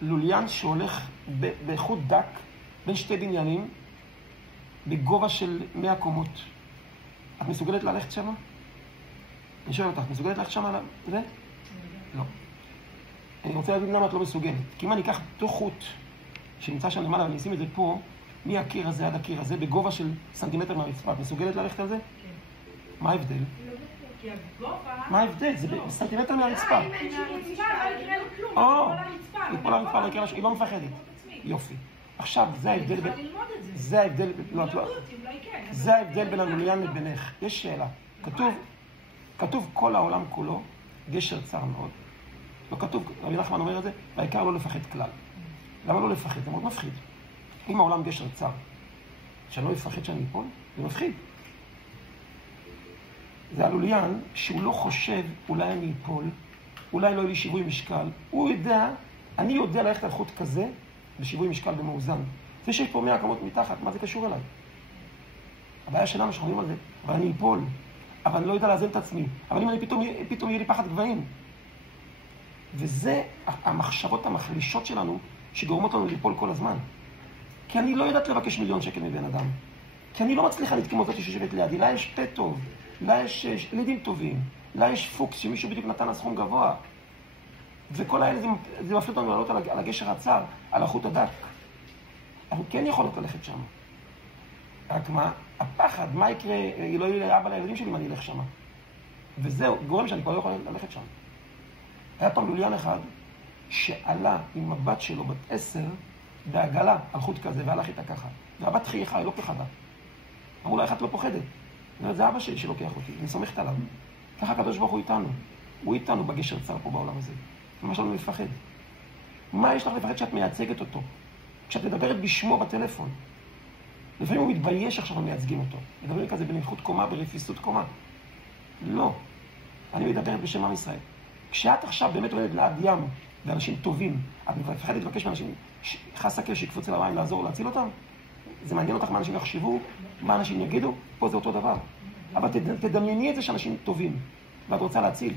לוליין שהולך באיכות דק בין שתי בניינים בגובה של 100 קומות. את מסוגלת ללכת שמה? אני שואל אותך, את מסוגלת ללכת שמה על זה? לא. אני רוצה להגיד למה את לא מסוגלת. כי אם אני אקח אותו חוט שנמצא שם למעלה ואני אשים את זה פה, מהקיר הזה עד הקיר הזה, בגובה של סנטימטר מהרצפה, את מסוגלת ללכת על זה? כן. מה ההבדל? כי הגובה... מה ההבדל? זה סנטימטר מהרצפה. אם אין שום רצפה, לא יקרה לו כלום. היא פה לרצפה, לא יקרה משהו, היא לא מפחדת. יופי. עכשיו, זה ההבדל... אני צריכה ללמוד את זה. זה ההבדל... לא, את לא... כן. זה ההבדל בין הלוליין לבינך. יש שאלה. כתוב כל העולם כולו, גשר צר מאוד. לא כתוב, רבי נחמן אומר את זה, והעיקר לא לפחד כלל. למה לא לפחד? זה מאוד מפחיד. אם העולם גשר צר, שאני לא אפחד שאני אפול, זה מפחיד. זה הלוליין שהוא לא חושב, אולי אני אפול, אולי לא יהיה לי שיווי משקל. הוא יודע, אני יודע ללכת על חוט כזה, בשיווי משקל במאוזן. זה שיש פה 100 קומות מתחת, מה זה קשור אליי? הבעיה שלנו שחושבים על זה, אבל אני אפול, אבל אני לא יודע לאזן את עצמי, אבל אם אני פתאום יהיה לי פחד גבהים. וזה המחשבות המחלישות שלנו, שגורמות לנו ליפול כל הזמן. כי אני לא יודעת לבקש 1,000,000 שקל מבן אדם. כי אני לא מצליחה להתקמות זאת שיושבת לידי. לה יש פה טוב, לה יש לידים טובים, לה יש פוקס שמישהו בדיוק נתן לה סכום גבוה. וכל האלה זה מפליט לנו לעלות על הגשר הצר, על החוט הדק. אנחנו כן יכולות ללכת שם. רק מה? הפחד, מה יקרה, לא יהיה לי אבא לילדים שלי אם אני אלך שם. וזהו, גורם שאני כבר לא יכול ללכת שם. היה פעם לוליין אחד שעלה עם הבת שלו, בת 10, בעגלה על חוט כזה, והלך איתה ככה. והבת חייכה, היא לא פחדה. אמרו לה, איך את לא פוחדת? זה אבא שלי שלוקח אותי, אני סומכת עליו. ככה הקדוש ברוך הוא איתנו. הוא איתנו בגשר צר פה בעולם הזה. ממש לא לפחד. מה יש לך לפחד שאת מייצגת אותו? כשאת מדברת בשמו בטלפון. לפעמים הוא מתבייש עכשיו ומייצגים אותו. מדברים כזה בנפיחות קומה, ברפיסות קומה. לא. אני מדברת בשם עם ישראל. כשאת עכשיו באמת עומדת ליד ים, ואנשים טובים, את מפחדת לבקש מאנשים, חסקה שיקפוץ אל המים לעזור, להציל אותם? זה מעניין אותך מה אנשים יחשבו, מה אנשים יגידו? פה זה אותו דבר. אבל תדמייני את זה שאנשים טובים, ואת רוצה להציל.